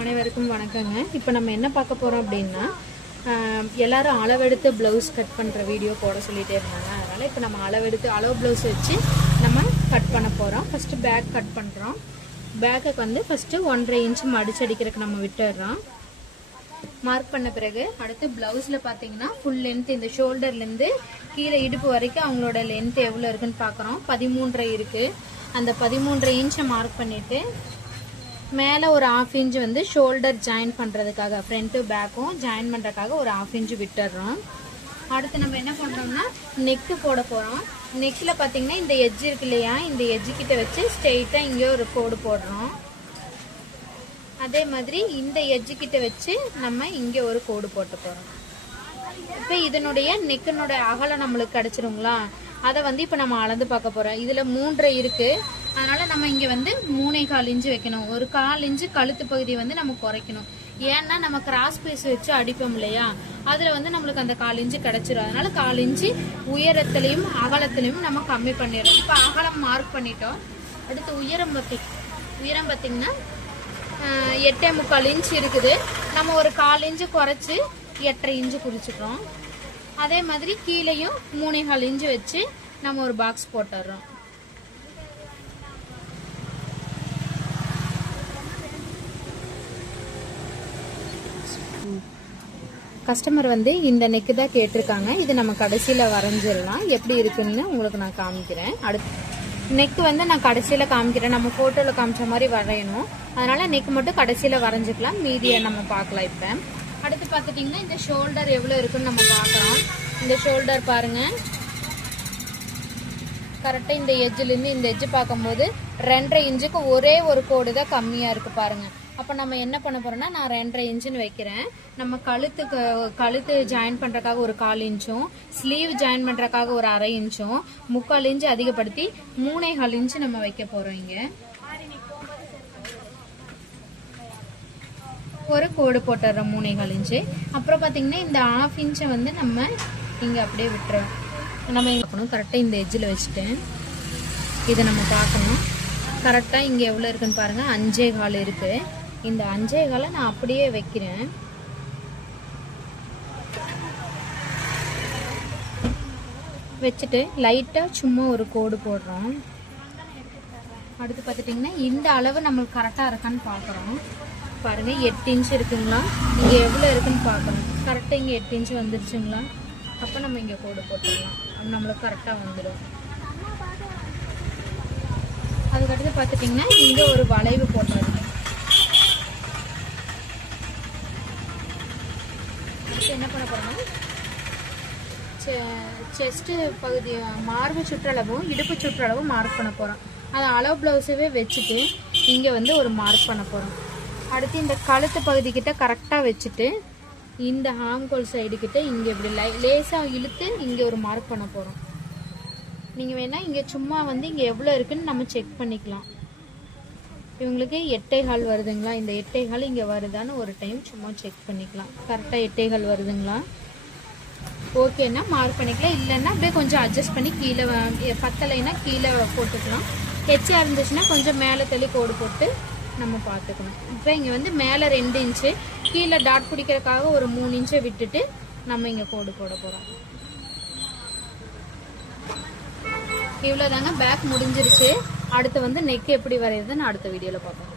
அனைவருக்கும் வணக்கங்க. இப்போ நம்ம என்ன பார்க்க போகிறோம் அப்படின்னா, எல்லாரும் அளவெடுத்து ப்ளவுஸ் கட் பண்ணுற வீடியோ போட சொல்லிகிட்டே இருந்தாங்க. அதனால் இப்போ நம்ம அளவு ப்ளவுஸ் வச்சு நம்ம கட் பண்ண போகிறோம். ஃபஸ்ட்டு பேக் கட் பண்ணுறோம். பேக்குக்கு வந்து ஃபஸ்ட்டு 1.5 இன்ச் மடிச்சடிக்கிறதுக்கு நம்ம விட்டுடுறோம். மார்க் பண்ண பிறகு அடுத்து ப்ளவுஸில் பார்த்தீங்கன்னா ஃபுல் லென்த் இந்த ஷோல்டர்லேருந்து கீழே இடுப்பு வரைக்கும் அவங்களோட லென்த் எவ்வளோ இருக்குன்னு பார்க்குறோம். 13.5 இருக்குது. அந்த 13.5 இன்ச்சை மார்க் பண்ணிவிட்டு மேலே ஒரு 1/2 இன்ச் வந்து ஷோல்டர் ஜாயின் பண்ணுறதுக்காக ஃப்ரண்ட்டும் பேக்கும் ஜாயின் பண்ணுறதுக்காக ஒரு 1/2 இன்ச் விட்டுடுறோம். அடுத்து நம்ம என்ன பண்ணுறோம்னா நெக்கு போட போகிறோம். நெக்கில் பார்த்தீங்கன்னா இந்த எட்ஜ் இருக்கு இல்லையா, இந்த எட்ஜுக்கிட்ட வச்சு ஸ்ட்ரெயிட்டாக இங்கே ஒரு கோடு போடுறோம். அதே மாதிரி இந்த எட்ஜுக்கிட்ட வச்சு நம்ம இங்கே ஒரு கோடு போட்டு போகிறோம். இப்போ இதனுடைய நெக்கினோட அகலம் நம்மளுக்கு கிடச்சிருங்களா, அதை வந்து இப்போ நம்ம அளந்து பார்க்க போகிறோம். இதில் 3.5 இருக்குது. அதனால் நம்ம இங்கே வந்து 3.25 இன்ச்சு வைக்கணும். ஒரு 1/4 இன்ச்சு கழுத்து பகுதி வந்து நம்ம குறைக்கணும். ஏன்னா நம்ம கிராஸ் பீஸ் வச்சு அடிப்போம் இல்லையா, அதில் வந்து நம்மளுக்கு அந்த 1/4 இன்ச்சு கிடச்சிரும். அதனால் 1/4 இன்ச்சு உயரத்துலையும் அகலத்துலையும் நம்ம கம்மி பண்ணிடுறோம். இப்போ அகலம் மார்க் பண்ணிட்டோம். அடுத்து உயரம் பார்த்திங்கன்னா 8.25 இன்ச்சு இருக்குது. நம்ம ஒரு 1/4 இன்ச்சு குறைச்சி 8.5 இன்ச்சு குறிச்சிக்கிறோம். அதே மாதிரி கீழேயும் 3.25 இன்ச்சு வச்சு நம்ம ஒரு பாக்ஸ் போட்டுடுறோம். கஸ்டமர் வந்து இந்த நெக்கு தான் கேட்டிருக்காங்க. இது நம்ம கடைசியில் வரைஞ்சிடலாம். எப்படி இருக்குன்னு உங்களுக்கு நான் காமிக்கிறேன். அடுத்து நெக்கு வந்து நான் கடைசியில் காமிக்கிறேன். நம்ம ஃபோட்டோவில் காமிச்ச மாதிரி வரையணும். அதனால் நெக்கு மட்டும் கடைசியில் வரைஞ்சிக்கலாம். மீதியை நம்ம பார்க்கலாம். இப்போ அடுத்து பார்த்துட்டிங்கன்னா இந்த ஷோல்டர் எவ்வளோ இருக்குன்னு நம்ம பார்க்கலாம். இந்த ஷோல்டர் பாருங்கள், கரெக்டாக இந்த எட்ஜிலேருந்து இந்த எட்ஜு பார்க்கும்போது 2.5 இன்ச்சுக்கு ஒரே ஒரு கோடு தான் கம்மியாக இருக்குது பாருங்கள். அப்போ நம்ம என்ன பண்ண போகிறோம்னா, நான் 2.5 இன்ச்சுன்னு வைக்கிறேன். நம்ம கழுத்து ஜாயின் பண்ணுறக்காக ஒரு 1/4 இன்ச்சும், ஸ்லீவ் ஜாயின் பண்ணுறக்காக ஒரு 1/2 இன்ச்சும், 3/4 இன்ச்சு அதிகப்படுத்தி 3.25 இன்ச்சு நம்ம வைக்க போகிறோம். இங்கே ஒரு கோடு போட்டுடுறோம் 3.25 இன்ச்சு. அப்புறம் பார்த்தீங்கன்னா இந்த 1/2 இன்ச்சை வந்து நம்ம இங்கே அப்படியே விட்டுறோம். நம்ம பார்க்கணும் கரெக்டாக இந்த எட்ஜில் வச்சுட்டேன். இதை நம்ம பார்க்கணும் கரெக்டாக இங்கே எவ்வளோ இருக்குன்னு பாருங்கள். 5.25 இருக்குது. இந்த 5.25 நான் அப்படியே வைக்கிறேன். வச்சுட்டு லைட்டாக சும்மா ஒரு கோடு போடுறோம். அடுத்து பார்த்துட்டிங்கன்னா இந்த அளவு நம்மளுக்கு கரெக்டாக இருக்கான்னு பார்க்குறோம். பாருங்கள் 8 இன்ச்சு இருக்குங்களா, இங்கே எவ்வளோ இருக்குன்னு பார்க்கணும். கரெக்டாக இங்கே 8 இன்ச்சு வந்துருச்சுங்களா, அப்போ நம்ம இங்கே கோடு போட்டுடலாம். நம்மளுக்கு கரெக்டாக வந்துடும். அதுக்கடுத்து பார்த்துட்டிங்கன்னா இங்கே ஒரு வளைவு போட்டுருங்க. என்ன பண்ண போகிறோம்னா செஸ்ட்டு பகுதி மார்பு சுற்றளவும் இடுப்பு சுற்றளவும் மார்க் பண்ண போகிறோம். அதை அளவு ப்ளவுஸவே வச்சுட்டு இங்கே வந்து ஒரு மார்க் பண்ண போகிறோம். அடுத்து இந்த கழுத்து பகுதிக்கிட்ட கரெக்டாக வச்சுட்டு இந்த ஹாம்கோல் சைடுக்கிட்ட இங்கே இப்படி லேசாக இழுத்து இங்கே ஒரு மார்க் பண்ண போகிறோம். நீங்கள் வேணால் இங்கே சும்மா வந்து இங்கே எவ்வளோ இருக்குன்னு நம்ம செக் பண்ணிக்கலாம். இவங்களுக்கு 8.25 வருதுங்களா, இந்த 8.25 இங்கே வருதான்னு ஒரு டைம் சும்மா செக் பண்ணிக்கலாம். கரெக்டாக 8.25 வருதுங்களா, ஓகேன்னா மார்க் பண்ணிக்கலாம். இல்லைன்னா அப்படியே கொஞ்சம் அட்ஜஸ்ட் பண்ணி கீழே பத்தலைன்னா கீழே போட்டுக்கலாம். ஹெச்சாக இருந்துச்சுன்னா கொஞ்சம் மேலே தள்ளி கோடு போட்டு நம்ம பார்த்துக்கணும். இப்போ இங்கே வந்து மேலே 2 இன்ச்சு, கீழே டாட் பிடிக்கிறதுக்காக ஒரு 3 இன்ச்சை விட்டுட்டு நம்ம இங்கே கோடு போட போகிறோம். இவ்வளோதாங்க, பேக் முடிஞ்சிருச்சு. அடுத்து வந்து நெக் எப்படி வரையுதுன்னு அடுத்த வீடியோவில் பார்ப்போம்.